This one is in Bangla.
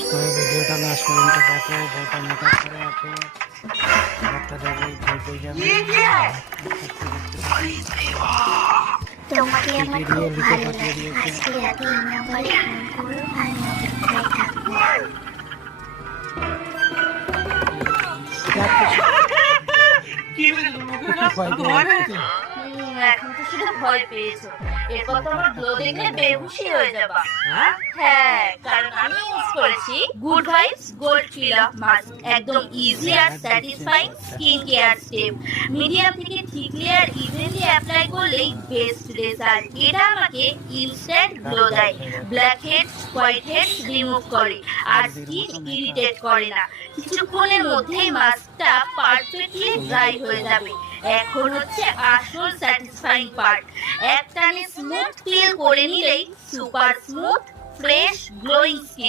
আসতে হবে। ভিডিওটা লাস্ট পর্যন্ত দেখো। বউটা মেকআপ করে আছে, ঘরটা দেখে ভয় পেয়ে যাবে। তোমাকে আমার দিয়ে খুব লিখে ভালো পাঠিয়ে লাগে। দিয়েছে। আজকে রাতে এই নাম্বারে ফোন করো, আমি অপেক্ষায় থাকবো। এখন তো শুধু ভয় পেয়েছো, এরপর তো আমার গ্লো দেখলে বেহুশি হয়ে যাবা। হ্যাঁ, কারণ আমি ইউজ করেছি good vibes gold killer mask, একদম ইজি আর satisfying skin care step. Medium থেকে থিক লেয়ার ইজিলি অ্যাপ্লাই করলেই বেস্ট রেজাল্ট। এটা আমাকে ইনস্ট্যান্ট গ্লো দেয়, blackheads whiteheads remove করে, আর স্কিন ইরিটেট করে না। কিছুক্ষণের মধ্যেই মাস্কটা পারফেক্টলি ড্রাই হয়ে যাবে। এখন হচ্ছে আসল স্যাটিসফাইং পার্ট, একটানে স্মুথ ক্লিন করে নিলেই super smooth fresh glowing skin.